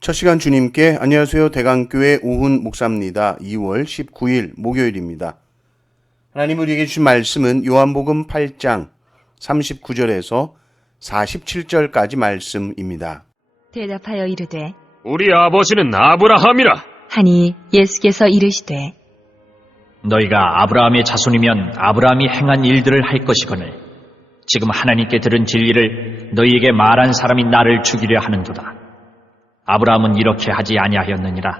첫 시간 주님께 안녕하세요. 대강교회 오훈 목사입니다. 2월 19일 목요일입니다. 하나님 우리에게 주신 말씀은 요한복음 8장 39절에서 47절까지 말씀입니다. 대답하여 이르되 우리 아버지는 아브라함이라 하니 예수께서 이르시되 너희가 아브라함의 자손이면 아브라함이 행한 일들을 할 것이거늘 지금 하나님께 들은 진리를 너희에게 말한 사람이 나를 죽이려 하는도다. 아브라함은 이렇게 하지 아니하였느니라.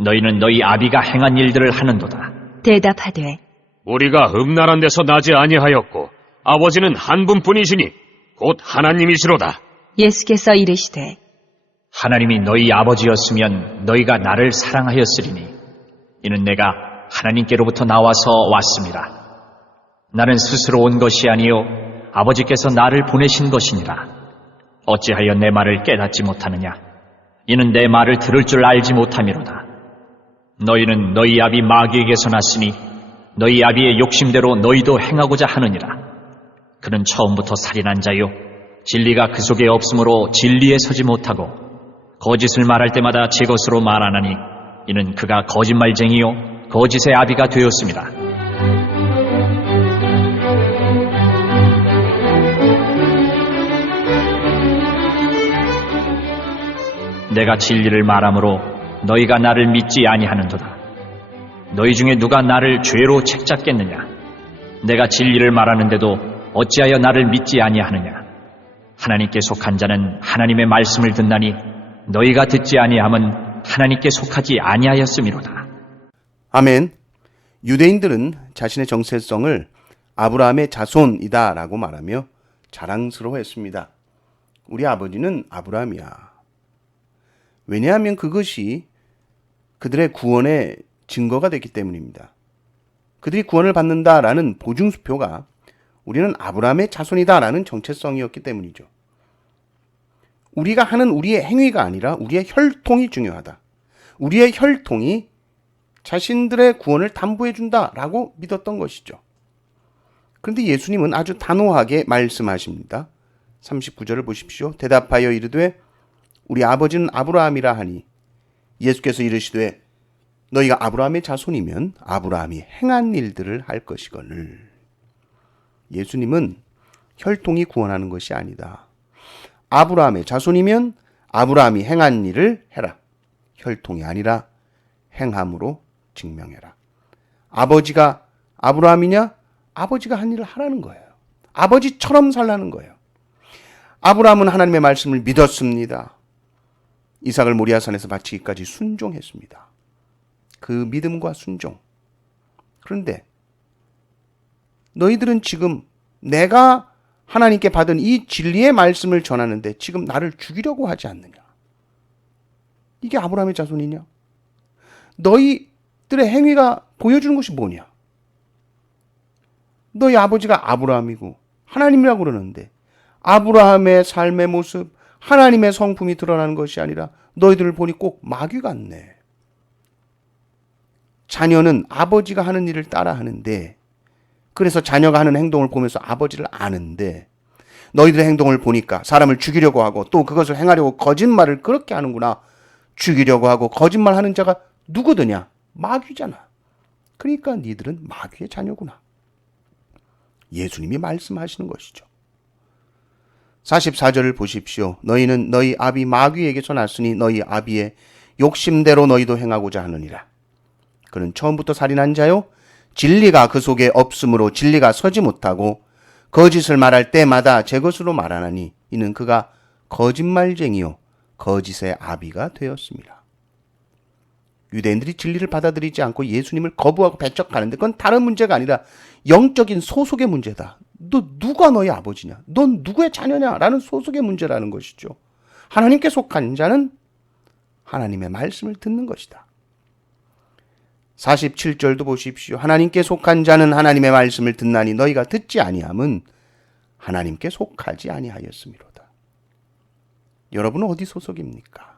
너희는 너희 아비가 행한 일들을 하는도다. 대답하되 우리가 흠나란 데서 나지 아니하였고 아버지는 한 분뿐이시니 곧 하나님이시로다. 예수께서 이르시되 하나님이 너희 아버지였으면 너희가 나를 사랑하였으리니 이는 내가 하나님께로부터 나와서 왔습니다. 나는 스스로 온 것이 아니요 아버지께서 나를 보내신 것이니라. 어찌하여 내 말을 깨닫지 못하느냐? 이는 내 말을 들을 줄 알지 못함이로다. 너희는 너희 아비 마귀에게서 났으니 너희 아비의 욕심대로 너희도 행하고자 하느니라. 그는 처음부터 살인한 자요 진리가 그 속에 없으므로 진리에 서지 못하고 거짓을 말할 때마다 제 것으로 말하나니 이는 그가 거짓말쟁이요 거짓의 아비가 되었습니다. 내가 진리를 말하므로 너희가 나를 믿지 아니하는도다. 너희 중에 누가 나를 죄로 책잡겠느냐? 내가 진리를 말하는데도 어찌하여 나를 믿지 아니하느냐? 하나님께 속한 자는 하나님의 말씀을 듣나니 너희가 듣지 아니함은 하나님께 속하지 아니하였음이로다. 아멘. 유대인들은 자신의 정체성을 아브라함의 자손이다라고 말하며 자랑스러워했습니다. 우리 아버지는 아브라함이야. 왜냐하면 그것이 그들의 구원의 증거가 됐기 때문입니다. 그들이 구원을 받는다라는 보증수표가 우리는 아브라함의 자손이다라는 정체성이었기 때문이죠. 우리가 하는 우리의 행위가 아니라 우리의 혈통이 중요하다. 우리의 혈통이 자신들의 구원을 담보해 준다라고 믿었던 것이죠. 그런데 예수님은 아주 단호하게 말씀하십니다. 39절을 보십시오. 대답하여 이르되 우리 아버지는 아브라함이라 하니 예수께서 이르시되 너희가 아브라함의 자손이면 아브라함이 행한 일들을 할 것이거늘. 예수님은 혈통이 구원하는 것이 아니다. 아브라함의 자손이면 아브라함이 행한 일을 해라. 혈통이 아니라 행함으로 증명해라. 아버지가 아브라함이냐? 아버지가 한 일을 하라는 거예요. 아버지처럼 살라는 거예요. 아브라함은 하나님의 말씀을 믿었습니다. 이삭을 모리아산에서 바치기까지 순종했습니다. 그 믿음과 순종. 그런데 너희들은 지금 내가 하나님께 받은 이 진리의 말씀을 전하는데 지금 나를 죽이려고 하지 않느냐? 이게 아브라함의 자손이냐? 너희들의 행위가 보여주는 것이 뭐냐? 너희 아버지가 아브라함이고 하나님이라고 그러는데 아브라함의 삶의 모습, 하나님의 성품이 드러나는 것이 아니라 너희들을 보니 꼭 마귀 같네. 자녀는 아버지가 하는 일을 따라 하는데 그래서 자녀가 하는 행동을 보면서 아버지를 아는데 너희들의 행동을 보니까 사람을 죽이려고 하고 또 그것을 행하려고 거짓말을 그렇게 하는구나. 죽이려고 하고 거짓말하는 자가 누구더냐? 마귀잖아. 그러니까 니들은 마귀의 자녀구나. 예수님이 말씀하시는 것이죠. 44절을 보십시오. 너희는 너희 아비 마귀에게서 났으니 너희 아비의 욕심대로 너희도 행하고자 하느니라. 그는 처음부터 살인한 자요 진리가 그 속에 없으므로 진리가 서지 못하고 거짓을 말할 때마다 제 것으로 말하나니 이는 그가 거짓말쟁이요 거짓의 아비가 되었습니다. 유대인들이 진리를 받아들이지 않고 예수님을 거부하고 배척하는데 그건 다른 문제가 아니라 영적인 소속의 문제다. 너 누가 너희 아버지냐? 넌 누구의 자녀냐? 라는 소속의 문제라는 것이죠. 하나님께 속한 자는 하나님의 말씀을 듣는 것이다. 47절도 보십시오. 하나님께 속한 자는 하나님의 말씀을 듣나니 너희가 듣지 아니함은 하나님께 속하지 아니하였음이로다. 여러분은 어디 소속입니까?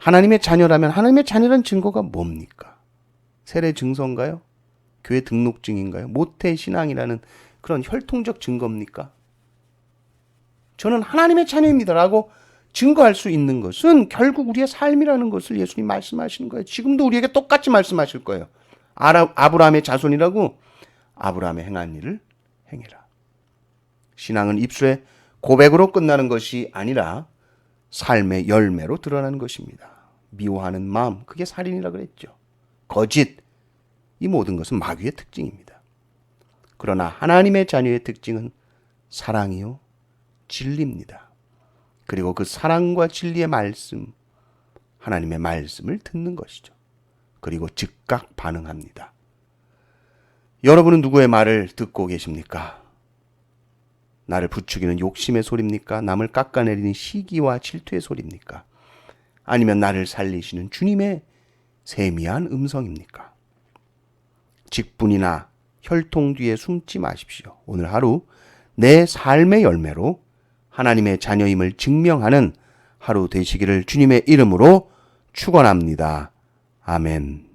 하나님의 자녀라면 하나님의 자녀란 증거가 뭡니까? 세례 증서인가요? 교회 등록증인가요? 모태 신앙이라는 그런 혈통적 증거입니까? 저는 하나님의 자녀입니다라고 증거할 수 있는 것은 결국 우리의 삶이라는 것을 예수님 말씀하시는 거예요. 지금도 우리에게 똑같이 말씀하실 거예요. 아브라함의 자손이라고 아브라함의 행한 일을 행해라. 신앙은 입술의 고백으로 끝나는 것이 아니라 삶의 열매로 드러나는 것입니다. 미워하는 마음, 그게 살인이라 그랬죠. 거짓, 이 모든 것은 마귀의 특징입니다. 그러나 하나님의 자녀의 특징은 사랑이요, 진리입니다. 그리고 그 사랑과 진리의 말씀, 하나님의 말씀을 듣는 것이죠. 그리고 즉각 반응합니다. 여러분은 누구의 말을 듣고 계십니까? 나를 부추기는 욕심의 소리입니까? 남을 깎아내리는 시기와 질투의 소리입니까? 아니면 나를 살리시는 주님의 세미한 음성입니까? 직분이나 혈통 뒤에 숨지 마십시오. 오늘 하루 내 삶의 열매로 하나님의 자녀임을 증명하는 하루 되시기를 주님의 이름으로 축원합니다. 아멘.